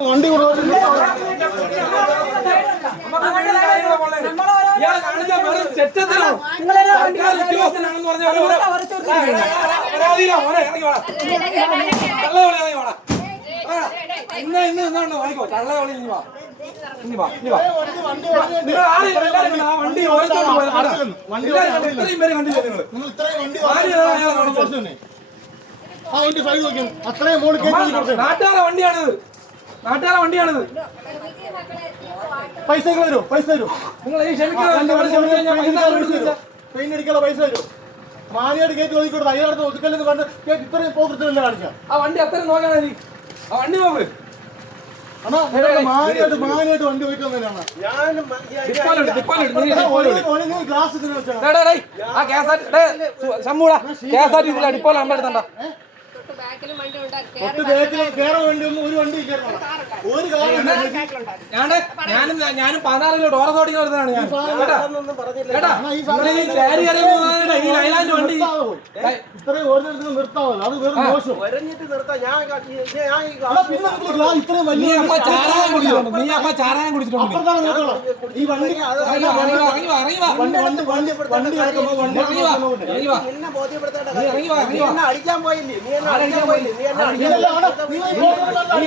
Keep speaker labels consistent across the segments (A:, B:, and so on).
A: വണ്ടി
B: ഇന്ന് ഇന്ന് ഇന്നുണ്ടോ വായിക്കോ കള്ളവളി ഇനി വാ ഇനി വാ ഇനി വാ നിങ്ങൾ ആരും വണ്ടി കണ്ടോ? ഇത്രയും പേര് കണ്ടില്ലേ നിങ്ങൾ ആരും
A: ആ വണ്ടി സൈഡ് നോക്കി അത്രയും മോൾ കയറ്റി കൊടുത്തേ
B: നാട്ടുകാരെ വണ്ടിയാണിത് നാട്ടുകാരെ വണ്ടിയാണിത്.
A: പൈസ നിങ്ങൾ തരൂ പൈസ തരൂ.
B: നിങ്ങൾ ഈ തരൂ.
A: പെയിന്റ് അടിക്കാനുള്ള പൈസ തരുമോ മാനിയായിട്ട് കയറ്റി ഒതുക്കി കൊടുത്ത് അയ്യായിരത്തി ഒതുക്കല്ലെന്ന് പറഞ്ഞ് കേട്ട് ഇത്രയും പോകൃത്തിലല്ലേ കാണിക്കാം.
B: ആ വണ്ടി അത്രയും നോക്കാൻ നീ ആ വണ്ടി നോക്ക്.
A: അണ്ണാ തൊട്ട് ബേക്കിൽ കയറാൻ വേണ്ടി ഒന്നും ഒരു വണ്ടി ഒരു ഞാൻ
B: ഞാനും പതിനാറിലോ ഡോറസ് ഓടിക്കാൻ വരുന്നതാണ് ഞാൻ. കേട്ടാ?
A: ഈ
B: കയറി കയറി പോകുന്നതിന്റെ ഈ ലൈലാൻഡ് വണ്ടി?
A: ഇത്രയും ഓരോരുത്തരും നിർത്താവല്ലോ. അത് വെറും മോശം. പിന്നെ ഇത്രയും വലിയ
B: നീ അമ്മ ചാരായം കുടിച്ചിട്ടുണ്ട്. നീ.
A: ഈ വണ്ടി
B: നീ
C: അടിക്കാൻ പോയില്ലേ? നീ എന്നെ അടിക്കാൻ പോയില്ലേ? നീ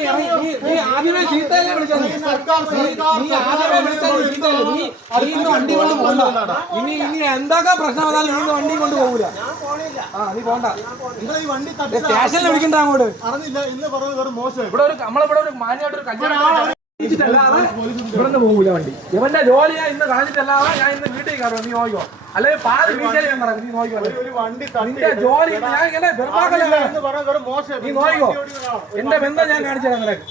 B: നീ നീ നീ ആദ്യമേ ചീത്തയല്ലേ വിളിച്ചത്? നീ?
A: സർക്കാർ സർക്കാർ
B: നീ ആദ്യമേ വിളിച്ചത് ചീത്തയല്ലേ നീ നീ വണ്ടി കൊണ്ട് പോകണ്ട ഇനി ഇനി എന്തൊക്കെ പ്രശ്നം വന്നാലും നീ വണ്ടി കൊണ്ട് പോകൂല. ആ നീ പോണ്ട.
A: നിങ്ങൾ ഈ വണ്ടി തട്ടി
B: സ്റ്റേഷനിൽ വിളിക്കണ്ട അങ്ങോട്ട്.
A: അറിഞ്ഞില്ല ഇന്ന് പറഞ്ഞത് വെറും മോശം
B: ഇവിടെ ഒരു നമ്മളിവിടെ ഒരു മാന്യമായിട്ട് ഒരു കല്യാണം ഇവിടെ പോകൂല വണ്ടി. ഇവന്റെ ജോലി ഞാൻ ഇന്ന് കാണിച്ചിട്ടല്ലാതെ ഞാൻ ഇന്ന് വീട്ടിൽ കയറും. നീ നോക്കിക്കോ. അല്ലെങ്കിൽ പാതി വീട്ടിൽ ഞാൻ നടക്കും നീ നോക്കിക്കോ. നിന്റെ ജോലി ഞാൻ ഇങ്ങനെ നീ നോക്കിക്കോ. എന്റെ ബന്ധം ഞാൻ കാണിച്ചു തരാം നിനക്ക്.